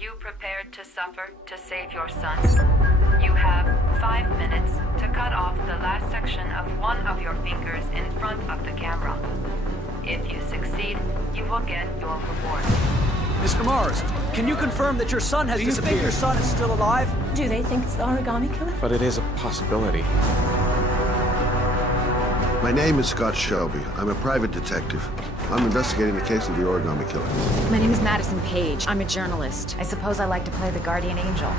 you prepared to suffer to save your son? You have 5 minutes to cut off the last section of one of your fingers in front of the camera. If you succeed, you will get your reward. Mr. Mars, can you confirm that your son has disappeared? Do you think your son is still alive? Do they think it's the origami killer? But it is a possibility. My name is Scott Shelby. I'm a private detective. I'm investigating the case of the origami killer. My name is Madison Page. I'm a journalist. I suppose I like to play the guardian angel.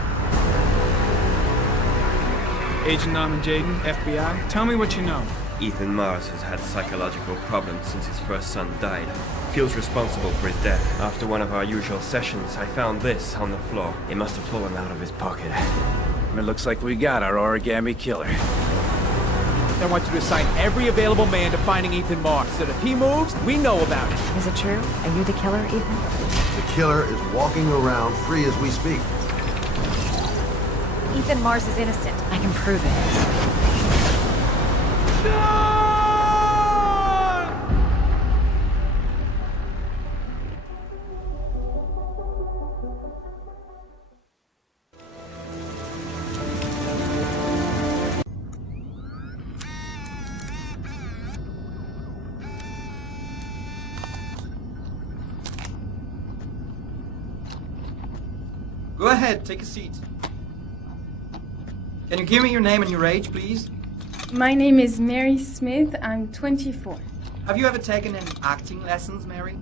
Agent Norman Jaden, FBI. Tell me what you know. Ethan Mars has had psychological problems since his first son died. Feels responsible for his death. After one of our usual sessions, I found this on the floor. He must have pulled it out of his pocket. It looks like we got our origami killer. I want you to assign every available man to finding Ethan Mars, so that if he moves, we know about it. Is it true? Are you the killer, Ethan? The killer is walking around free as we speak. Ethan Mars is innocent. I can prove it. Go ahead, take a seat. Can you give me your name and your age, please? My name is Mary Smith. I'm 24. Have you ever taken any acting lessons, Mary?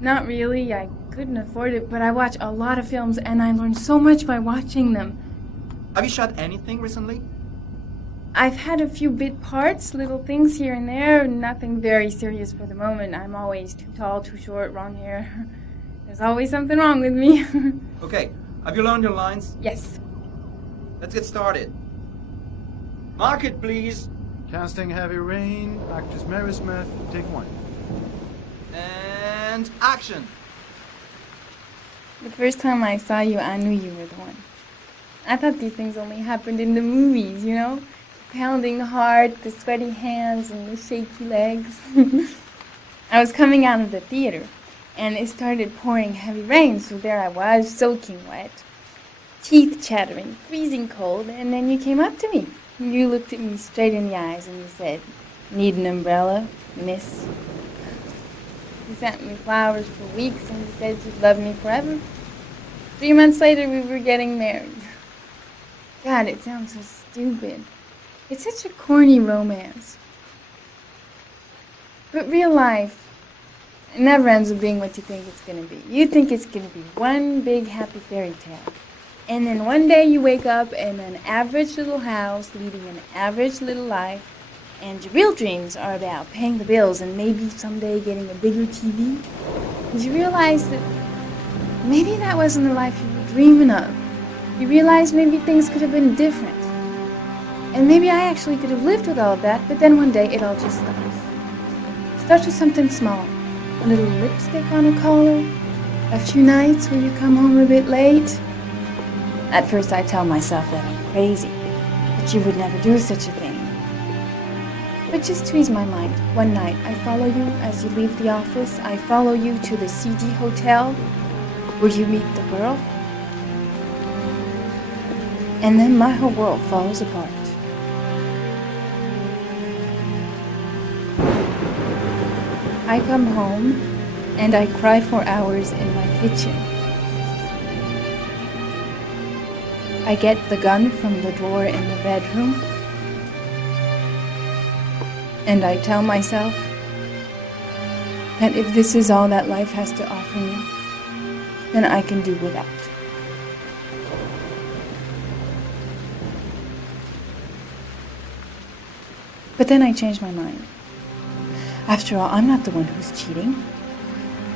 Not really. I couldn't afford it, but I watch a lot of films and I learn so much by watching them. Have you shot anything recently? I've had a few bit parts, little things here and there, nothing very serious for the moment. I'm always too tall, too short, wrong hair. There's always something wrong with me. Okay, have you learned your lines? Yes. Let's get started. Mark it, please. Casting Heavy Rain, actress Mary Smith, take one. And action. The first time I saw you, I knew you were the one. I thought these things only happened in the movies, you know? Pounding heart, the sweaty hands, and the shaky legs. I was coming out of the theater, and it started pouring heavy rain, so there I was, soaking wet. Teeth chattering, freezing cold, and then you came up to me. You looked at me straight in the eyes and you said, "Need an umbrella, miss?" You sent me flowers for weeks and you said you'd love me forever. 3 months later we were getting married. God, it sounds so stupid. It's such a corny romance. But real life never ends up being what you think it's going to be. You think it's going to be one big happy fairy tale. And then one day you wake up in an average little house, leading an average little life, and your real dreams are about paying the bills and maybe someday getting a bigger TV. And you realize that maybe that wasn't the life you were dreaming of. You realize maybe things could have been different. And maybe I actually could have lived with all of that, but then one day it all just stops. Starts with something small. A little lipstick on a collar, a few nights where you come home a bit late. At first I tell myself that I'm crazy, that you would never do such a thing. But just to ease my mind, one night I follow you as you leave the office. I follow you to the CD hotel where you meet the girl. And then my whole world falls apart. I come home and I cry for hours in my kitchen. I get the gun from the drawer in the bedroom, and I tell myself that if this is all that life has to offer me, then I can do without. But then I change my mind. After all, I'm not the one who's cheating.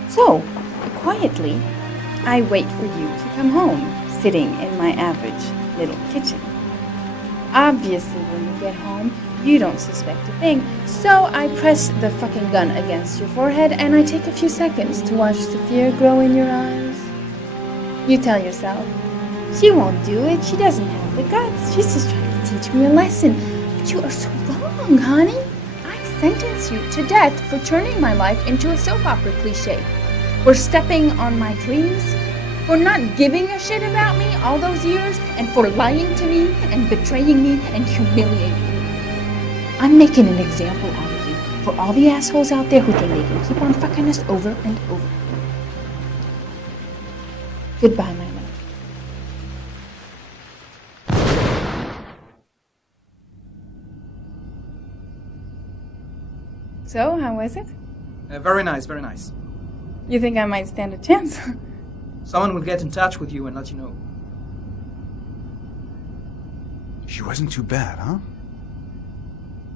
So, quietly, I wait for you to come home, sitting in my average little kitchen. Obviously, when you get home, you don't suspect a thing, so I press the fucking gun against your forehead and I take a few seconds to watch the fear grow in your eyes. You tell yourself, she won't do it, she doesn't have the guts, she's just trying to teach me a lesson. But you are so wrong, honey. I sentence you to death for turning my life into a soap opera cliche, for stepping on my dreams, For not giving a shit about me all those years, and for lying to me and betraying me and humiliating me. I'm making an example out of you for all the assholes out there who think they can keep on fucking us over and over. Goodbye, my love. So, how was it? Very nice, very nice. You think I might stand a chance? Someone will get in touch with you and let you know. She wasn't too bad, huh?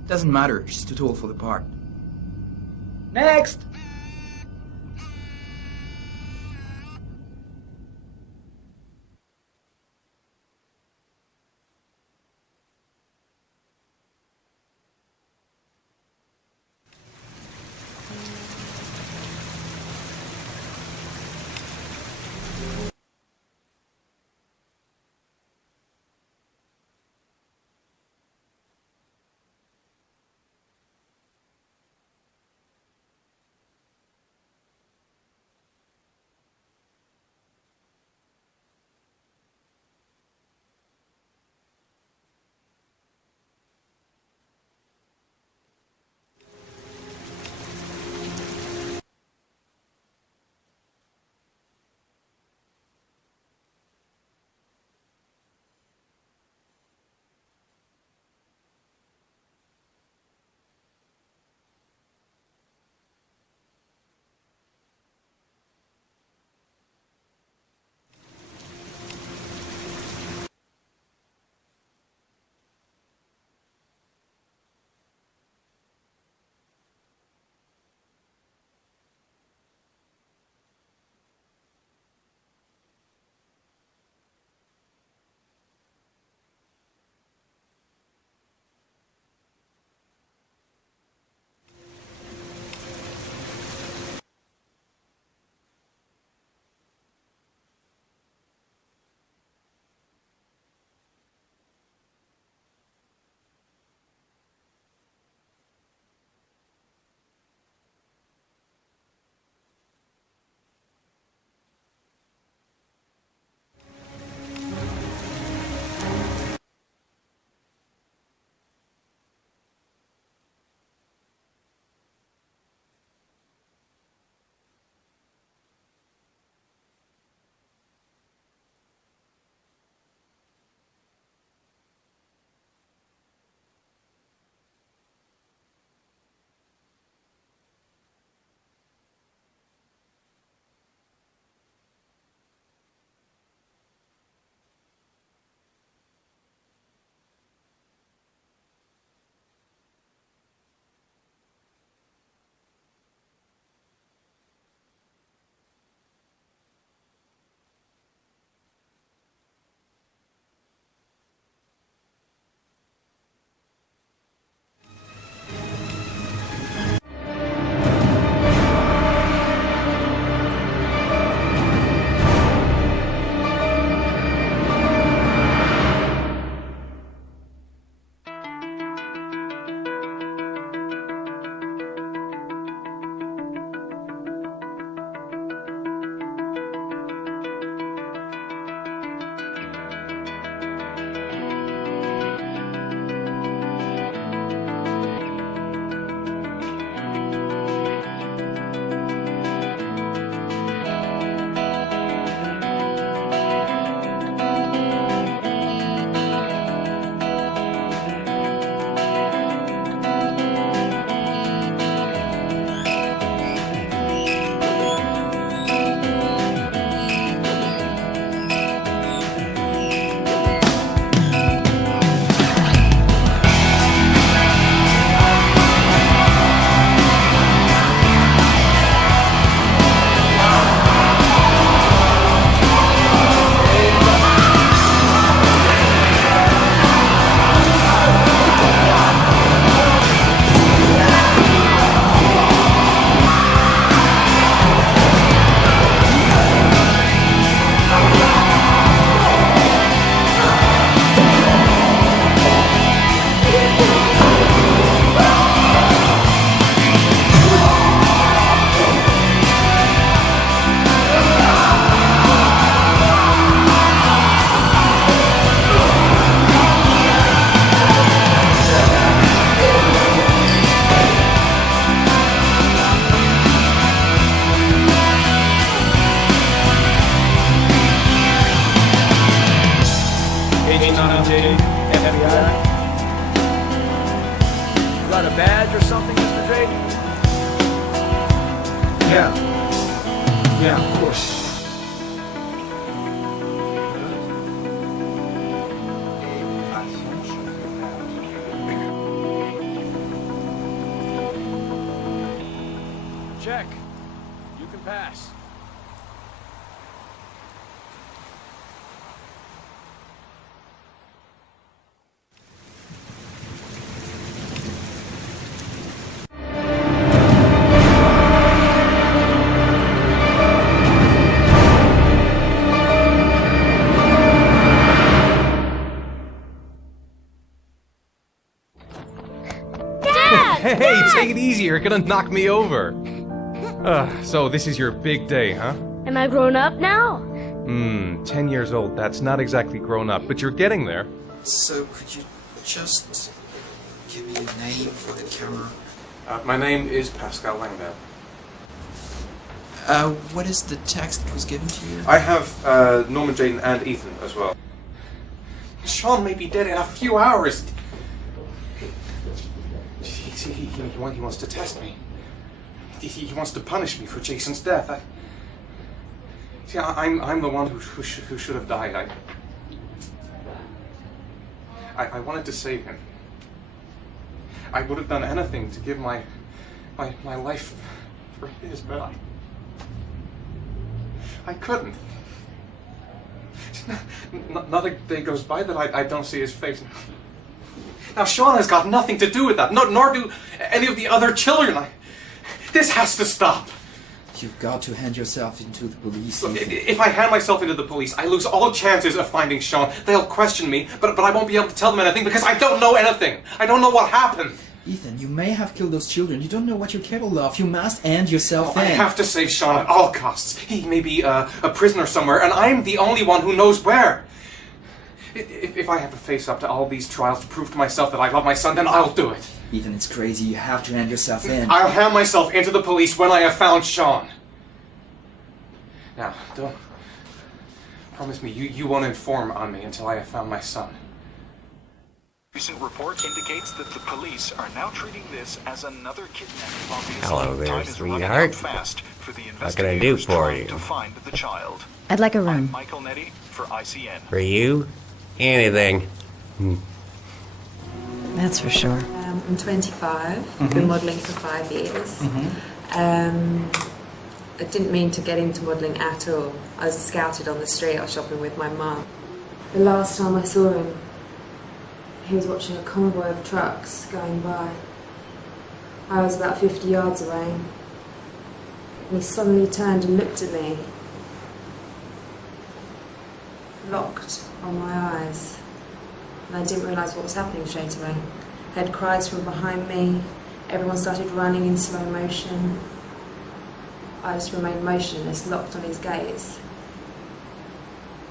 Doesn't matter, she's too tall for the part. Next! got a badge or something, Mr. Drayton? Yeah, of course. Check. You can pass. Hey, take it easy, you're gonna knock me over. So this is your big day, huh? Am I grown up now? 10 years old, that's not exactly grown up, but you're getting there. So, could you just give me a name for the camera? My name is Pascal Langdale. What is the text that was given to you? I have Norman Jayden and Ethan as well. Sean may be dead in a few hours. He wants to test me. He wants to punish me for Jason's death. I'm the one who should have died. I wanted to save him. I would have done anything to give my life for his, but I couldn't. Not a day goes by that I don't see his face. Now, Sean has got nothing to do with that, nor do any of the other children. This has to stop. You've got to hand yourself into the police. Look, if I hand myself into the police, I lose all chances of finding Sean. They'll question me, but I won't be able to tell them anything because I don't know anything. I don't know what happened. Ethan, you may have killed those children. You don't know what you're capable of. You must hand yourself in. I have to save Sean at all costs. He may be a prisoner somewhere, and I'm the only one who knows where. If I have to face up to all these trials to prove to myself that I love my son, then I'll do it. Ethan, it's crazy. You have to hand yourself in. I'll hand myself into the police when I have found Sean. Now, don't... Promise me you won't inform on me until I have found my son. Recent report indicates that the police are now treating this as another kidnapping. Obviously, Hello there, time is running sweetheart. out fast for the What can I do investigators for trying you? to find the child. I'd like a I'm room. Michael Nettie for ICN. For you? Anything. That's for sure. I'm 25. I've been modelling for 5 years. I didn't mean to get into modelling at all. I was scouted on the street. I was shopping with my mum. The last time I saw him, he was watching a convoy of trucks going by. I was about 50 yards away. And he suddenly turned and looked at me. Locked on my eyes. And I didn't realise what was happening straight away. I heard cries from behind me. Everyone started running in slow motion. I just remained motionless, locked on his gaze.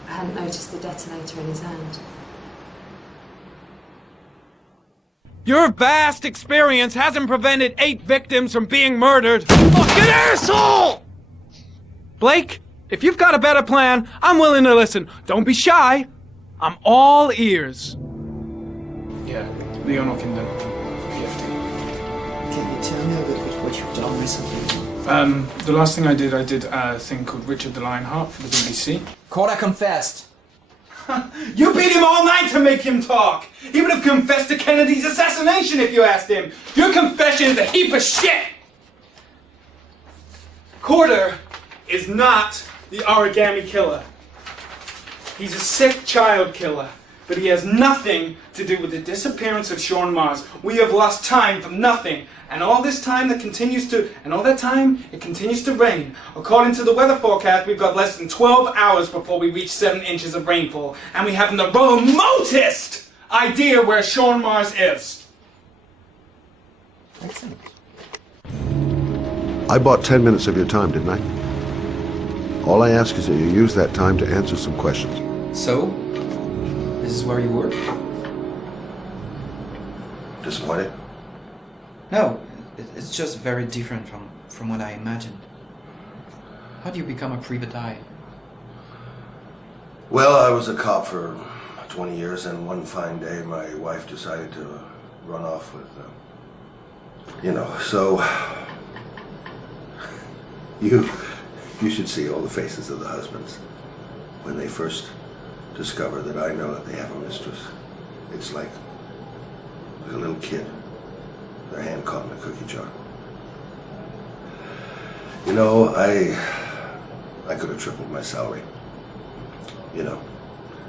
I hadn't noticed the detonator in his hand. Your vast experience hasn't prevented 8 victims from being murdered. Fucking asshole! Blake, if you've got a better plan, I'm willing to listen. Don't be shy. I'm all ears. Yeah, the Honor Kingdom. PFD. Can you tell me a bit about what you've done recently? The last thing I did a thing called Richard the Lionheart for the BBC. Corda confessed. You beat him all night to make him talk. He would have confessed to Kennedy's assassination if you asked him. Your confession is a heap of shit. Corder is not the origami killer. He's a sick child killer, but he has nothing to do with the disappearance of Sean Mars. We have lost time for nothing. And all this time it continues to rain. According to the weather forecast, we've got less than 12 hours before we reach 7 inches of rainfall. And we haven't the remotest idea where Sean Mars is. Excellent. I bought 10 minutes of your time, didn't I? All I ask is that you use that time to answer some questions. So, this is where you work? Disappointed? No, it's just very different from what I imagined. How do you become a private eye? Well, I was a cop for 20 years, and one fine day my wife decided to run off with You know, so you should see all the faces of the husbands when they first discover that I know that they have a mistress. It's like a little kid, their hand caught in a cookie jar. You know, I could have tripled my salary. You know,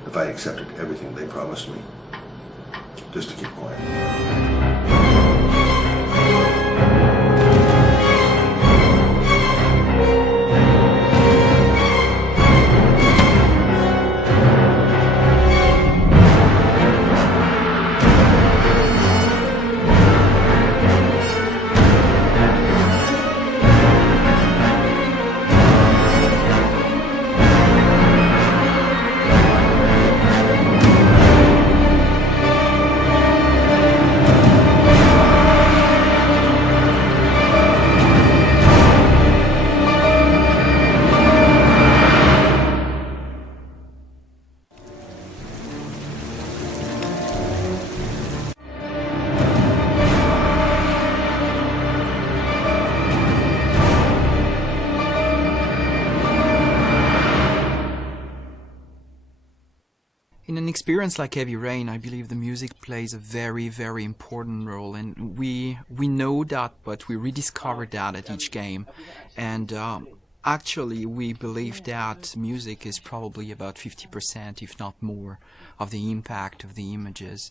if I accepted everything they promised me, just to keep quiet. In an experience like Heavy Rain, I believe the music plays a very, very important role, and we know that, but we rediscover that at each game. And actually, we believe that music is probably about 50%, if not more, of the impact of the images.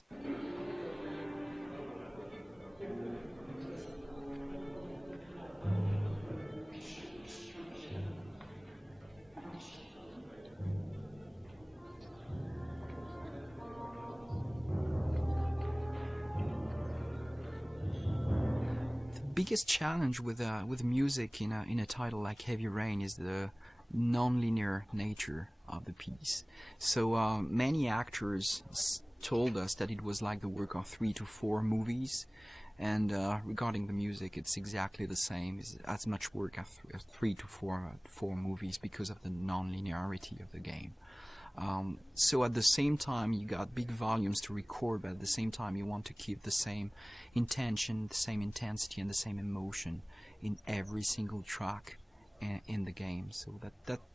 Biggest challenge with music in a title like Heavy Rain is the non-linear nature of the piece. So many actors told us that it was like the work of 3 to 4 movies, and regarding the music, it's exactly the same. It's as much work as 3 to 4 movies because of the non-linearity of the game. So at the same time you got big volumes to record, but at the same time you want to keep the same intention, the same intensity and the same emotion in every single track in the game. So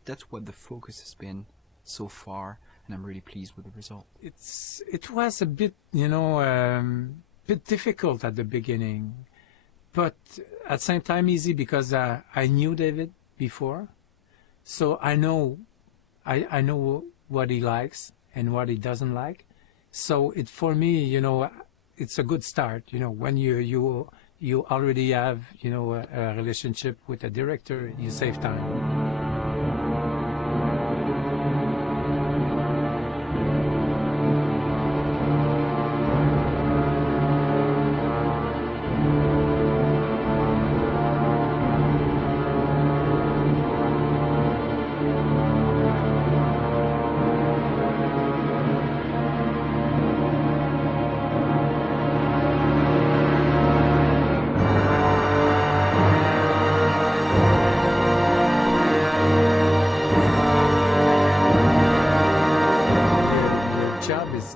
that's what the focus has been so far, and I'm really pleased with the result. It was a bit, bit difficult at the beginning, but at the same time easy because I knew David before, so I know what he likes and what he doesn't like. So for me, it's a good start. When you already have, a relationship with a director, you save time.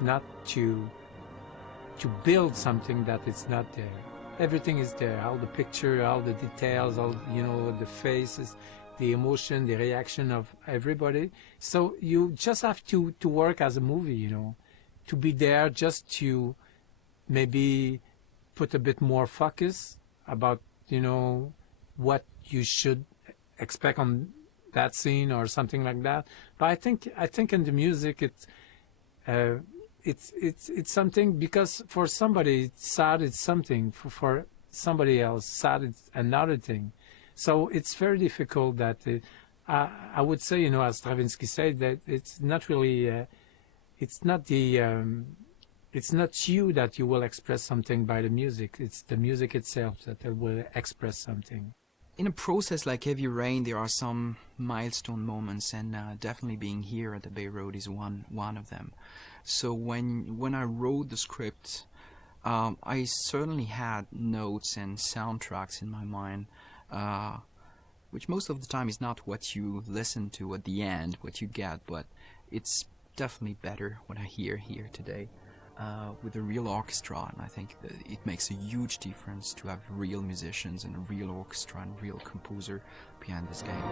Not to build something that is not there. Everything is there, all the picture, all the details, all the faces, the emotion, the reaction of everybody. So you just have to work as a movie, to be there, just to maybe put a bit more focus about what you should expect on that scene or something like that. But I think in the music it's something, because for somebody sad it's something, for somebody else sad it's another thing. So it's very difficult that I would say, as Stravinsky said, that it's not really it's not you that you will express something by the music. It's the music itself that will express something. In a process like Heavy Rain, there are some milestone moments, and definitely being here at the Bay Road is one of them. So when I wrote the script, I certainly had notes and soundtracks in my mind, which most of the time is not what you listen to at the end, what you get, but it's definitely better what I hear here today. with a real orchestra, and I think that it makes a huge difference to have real musicians and a real orchestra and real composer behind this game.